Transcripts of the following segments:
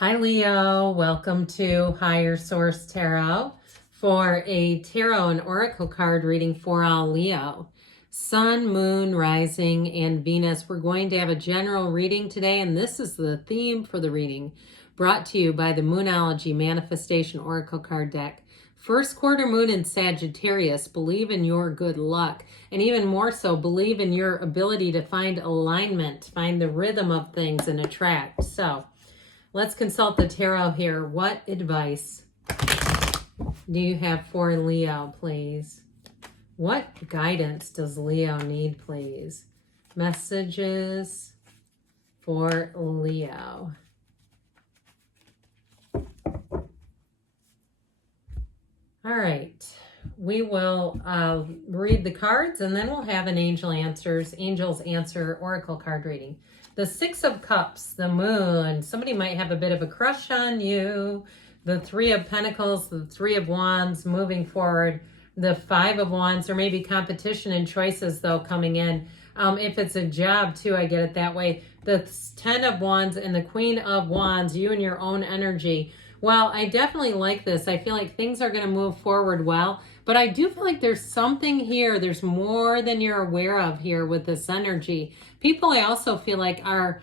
Hi Leo, welcome to Higher Source Tarot for a tarot and oracle card reading for all Leo. Sun, Moon, Rising, and Venus. We're going to have a general reading today, and this is the theme for the reading, brought to you by the Moonology Manifestation Oracle card deck. First quarter moon in Sagittarius, believe in your good luck, and even more so, believe in your ability to find alignment, find the rhythm of things and attract. So let's consult the tarot here. What advice do you have for Leo, please? What guidance does Leo need, please? Messages for Leo. All right, we will read the cards and then we'll have an Angels Answer Oracle card reading. The Six of Cups, the Moon. Somebody might have a bit of a crush on you. The Three of Pentacles, the Three of Wands moving forward. The Five of Wands, there may be competition and choices though coming in. If it's a job too, I get it that way. The Ten of Wands and the Queen of Wands, you and your own energy. Well, I definitely like this. I feel like things are going to move forward well, but I do feel like there's something here. There's more than you're aware of here with this energy. People, I also feel like, are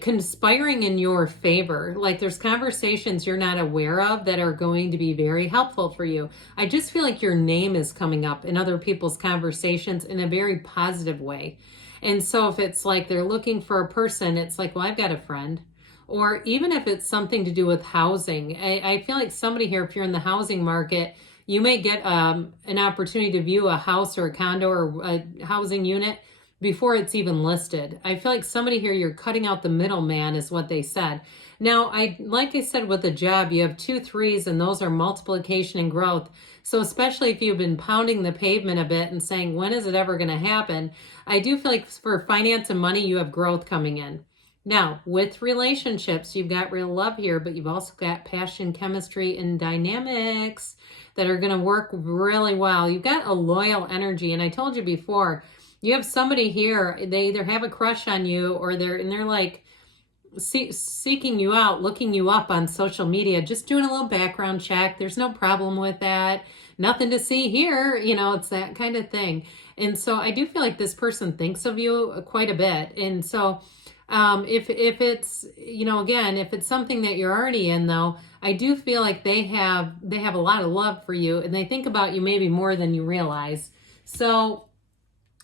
conspiring in your favor. Like there's conversations you're not aware of that are going to be very helpful for you. I just feel like your name is coming up in other people's conversations in a very positive way. And so if it's like they're looking for a person, it's like, well, I've got a friend. Or even if it's something to do with housing, I feel like somebody here, if you're in the housing market, you may get an opportunity to view a house or a condo or a housing unit before it's even listed. I feel like somebody here, you're cutting out the middleman is what they said. Now, like I said with the job, you have 2 3s and those are multiplication and growth. So especially if you've been pounding the pavement a bit and saying, when is it ever going to happen? I do feel like for finance and money, you have growth coming in. Now, with relationships, you've got real love here, but you've also got passion, chemistry, and dynamics that are going to work really well. You've got a loyal energy, and I told you before, you have somebody here, they either have a crush on you or they're like seeking you out, looking you up on social media, just doing a little background check. There's no problem with that. Nothing to see here, it's that kind of thing. And so I do feel like this person thinks of you quite a bit. And so if it's, again, if it's something that you're already in though, I do feel like they have a lot of love for you and they think about you maybe more than you realize. So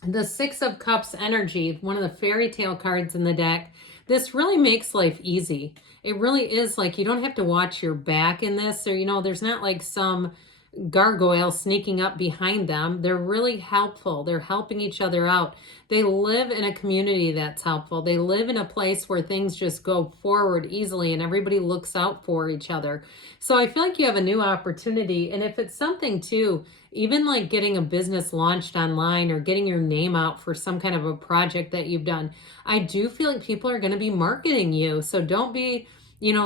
the Six of Cups energy, one of the fairy tale cards in the deck, this really makes life easy. It really is like you don't have to watch your back in this, or, there's not like some gargoyle sneaking up behind them. They're really helpful. They're helping each other out. They live in a community that's helpful. They live in a place where things just go forward easily and everybody looks out for each other. So I feel like you have a new opportunity. And if it's something too, even like getting a business launched online or getting your name out for some kind of a project that you've done, I do feel like people are going to be marketing you. So don't be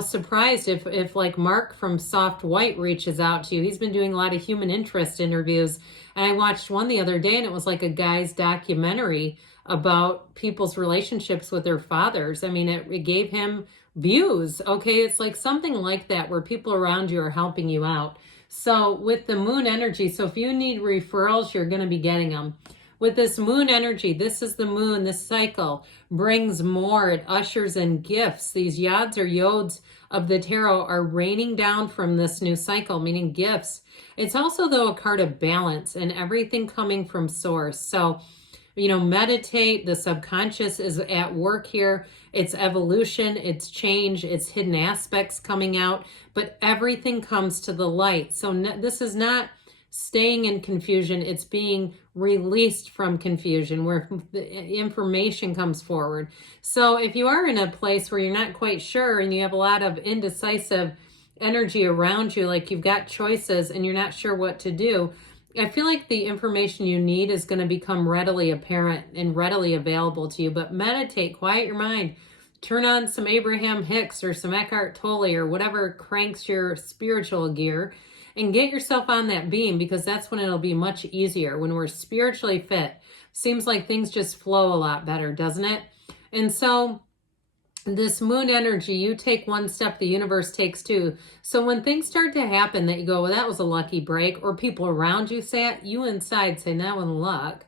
surprised if like Mark from Soft White reaches out to you. He's been doing a lot of human interest interviews. And I watched one the other day and it was like a guy's documentary about people's relationships with their fathers. I mean, it gave him views. Okay. It's like something like that where people around you are helping you out. So with the moon energy, so if you need referrals, you're going to be getting them. With this moon energy, this is the moon, this cycle brings more. It ushers in gifts. These yads or yods of the tarot are raining down from this new cycle, meaning gifts. It's also, though, a card of balance and everything coming from source. So, meditate. The subconscious is at work here. It's evolution, it's change, it's hidden aspects coming out, but everything comes to the light. So this is not staying in confusion, it's being released from confusion where the information comes forward. So if you are in a place where you're not quite sure and you have a lot of indecisive energy around you, like you've got choices and you're not sure what to do, I feel like the information you need is going to become readily apparent and readily available to you. But meditate, quiet your mind, turn on some Abraham Hicks or some Eckhart Tolle or whatever cranks your spiritual gear, and get yourself on that beam, because that's when it'll be much easier. When we're spiritually fit, seems like things just flow a lot better, doesn't it? And so this moon energy, you take one step, the universe takes two. So when things start to happen that you go, well, that was a lucky break, or people around you say it, you inside say, that wasn't luck.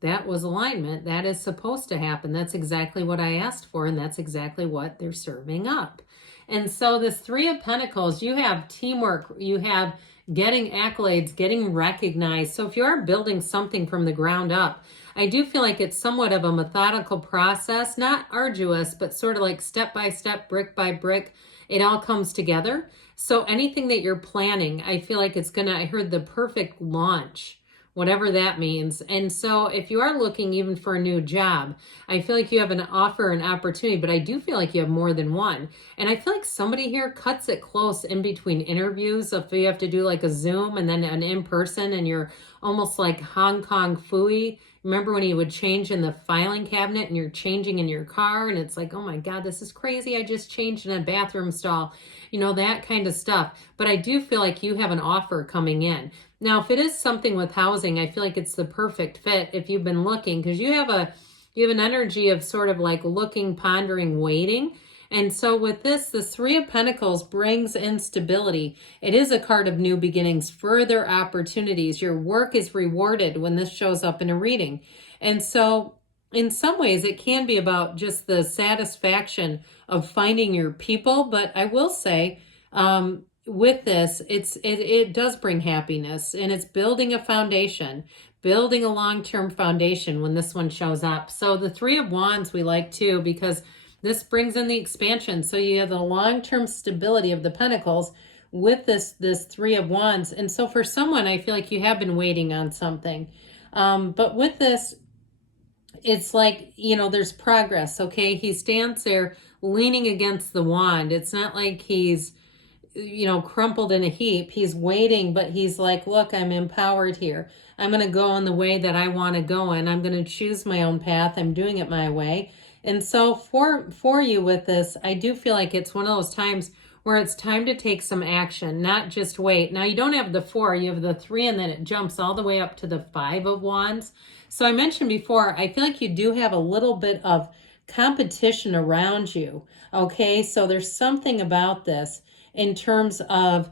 That was alignment. That is supposed to happen. That's exactly what I asked for, and that's exactly what they're serving up. And so this Three of Pentacles, you have teamwork, you have getting accolades, getting recognized. So if you are building something from the ground up, I do feel like it's somewhat of a methodical process, not arduous, but sort of like step by step, brick by brick, it all comes together. So anything that you're planning, I feel like it's gonna, I heard the perfect launch, whatever that means. And so if you are looking even for a new job, I feel like you have an offer, an opportunity, but I do feel like you have more than one. And I feel like somebody here cuts it close in between interviews. If you have to do like a Zoom and then an in-person, and you're almost like Hong Kong Phooey. Remember when you would change in the filing cabinet and you're changing in your car and it's like, oh my God, this is crazy. I just changed in a bathroom stall, you know, that kind of stuff. But I do feel like you have an offer coming in. Now, if it is something with housing, I feel like it's the perfect fit if you've been looking, because you have an energy of sort of like looking, pondering, waiting. And so with this, the Three of Pentacles brings instability. It is a card of new beginnings, further opportunities. Your work is rewarded when this shows up in a reading. And so in some ways, it can be about just the satisfaction of finding your people. But I will say, with this, it does bring happiness, and it's building a foundation, building a long-term foundation when this one shows up. So the Three of Wands we like too, because this brings in the expansion. So you have the long-term stability of the Pentacles with this Three of Wands. And so for someone, I feel like you have been waiting on something. But with this, it's like, you know, there's progress, okay? He stands there leaning against the wand. It's not like he's, you know, crumpled in a heap. He's waiting, but he's like, look, I'm empowered here. I'm going to go in the way that I want to go in. I'm going to choose my own path. I'm doing it my way. And so for you with this, I do feel like it's one of those times where it's time to take some action, not just wait. Now, you don't have the 4, you have the 3, and then it jumps all the way up to the 5 of Wands. So I mentioned before, I feel like you do have a little bit of competition around you, okay? So there's something about this in terms of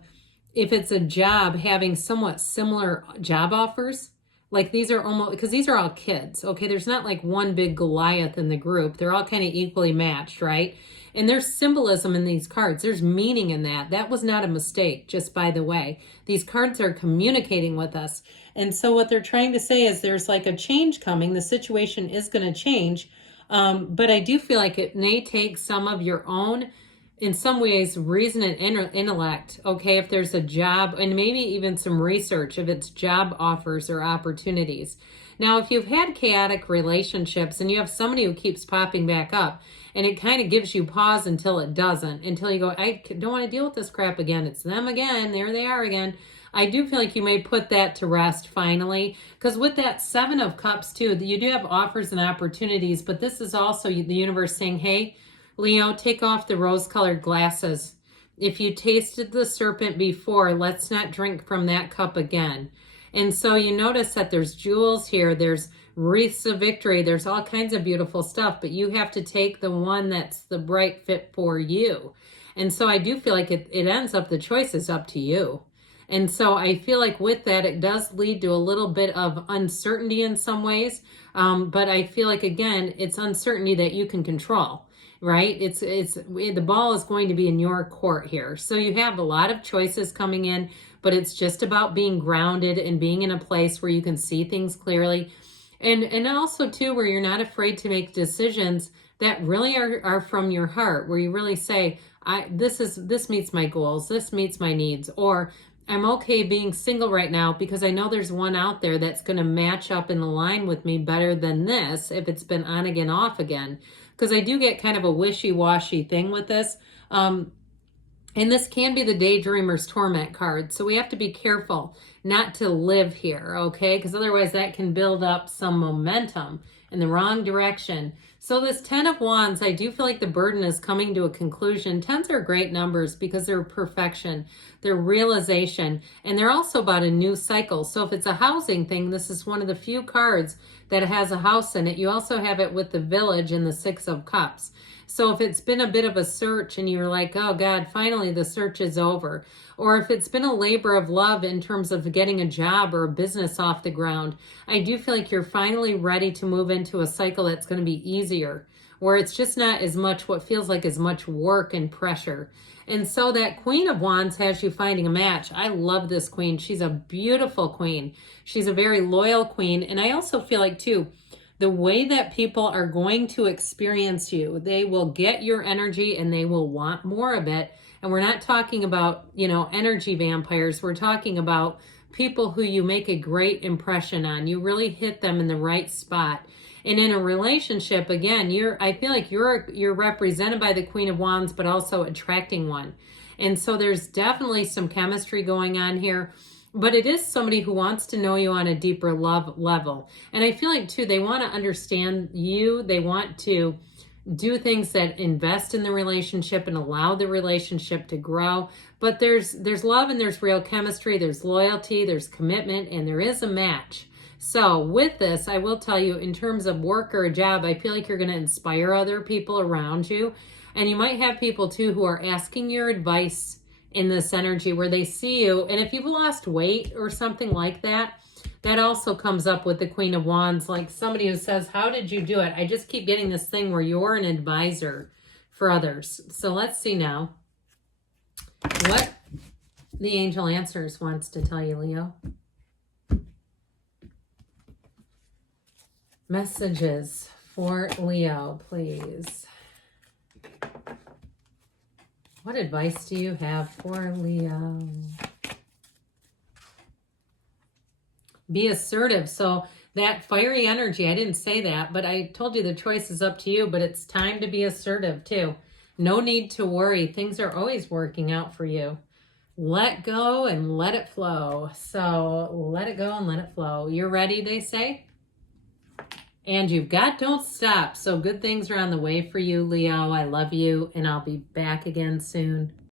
if it's a job, having somewhat similar job offers. Like these are almost, because these are all kids, okay? There's not like one big Goliath in the group. They're all kind of equally matched, right? And there's symbolism in these cards. There's meaning in that. That was not a mistake, just by the way. These cards are communicating with us. And so what they're trying to say is there's like a change coming. The situation is going to change. But I do feel like it may take some of your own, in some ways, reason and intellect, okay, if there's a job, and maybe even some research if it's job offers or opportunities. Now, if you've had chaotic relationships and you have somebody who keeps popping back up, and it kind of gives you pause until it doesn't, until you go, I don't want to deal with this crap again. It's them again. There they are again. I do feel like you may put that to rest finally, because with that 7 of Cups too, you do have offers and opportunities, but this is also the universe saying, hey, Leo, take off the rose-colored glasses. If you tasted the serpent before, let's not drink from that cup again. And so you notice that there's jewels here, there's wreaths of victory, there's all kinds of beautiful stuff, but you have to take the one that's the right fit for you. And so I do feel like it ends up, the choice is up to you. And so I feel like with that, it does lead to a little bit of uncertainty in some ways. But I feel like, again, it's uncertainty that you can control. Right? It's the ball is going to be in your court here. So you have a lot of choices coming in, but it's just about being grounded and being in a place where you can see things clearly. And also too, where you're not afraid to make decisions that really are from your heart, where you really say, this meets my goals, this meets my needs, or I'm okay being single right now because I know there's one out there that's going to match up in the line with me better than this if it's been on again, off again. Because I do get kind of a wishy-washy thing with this. And this can be the Daydreamer's Torment card. So we have to be careful not to live here, okay? Because otherwise that can build up some momentum in the wrong direction. So this 10 of Wands, I do feel like the burden is coming to a conclusion. 10s are great numbers because they're perfection, they're realization, and they're also about a new cycle. So if it's a housing thing, this is one of the few cards that has a house in it. You also have it with the Village and the 6 of Cups. So if it's been a bit of a search and you're like, oh God, finally the search is over, or if it's been a labor of love in terms of getting a job or a business off the ground, I do feel like you're finally ready to move into a cycle that's going to be easier, where it's just not as much what feels like as much work and pressure. And so that Queen of Wands has you finding a match. I love this queen. She's a beautiful queen. She's a very loyal queen. And I also feel like, too, the way that people are going to experience you, they will get your energy and they will want more of it. And we're not talking about, energy vampires. We're talking about people who you make a great impression on. You really hit them in the right spot. And in a relationship, again, I feel like you're represented by the Queen of Wands, but also attracting one. And so there's definitely some chemistry going on here, but it is somebody who wants to know you on a deeper love level. And I feel like, too, they want to understand you. They want to do things that invest in the relationship and allow the relationship to grow. But there's love and there's real chemistry. There's loyalty, there's commitment, and there is a match. So with this, I will tell you, in terms of work or a job, I feel like you're going to inspire other people around you. And you might have people, too, who are asking your advice in this energy where they see you. And if you've lost weight or something like that, that also comes up with the Queen of Wands, like somebody who says, how did you do it? I just keep getting this thing where you're an advisor for others. So let's see now what the Angel Answers wants to tell you, Leo. Messages for Leo, please. What advice do you have for Leo? Be assertive. So that fiery energy, I didn't say that, but I told you the choice is up to you, but it's time to be assertive too. No need to worry. Things are always working out for you. Let go and let it flow. So let it go and let it flow. You're ready, they say? And you've got don't stop. So good things are on the way for you, Leo. I love you, and I'll be back again soon.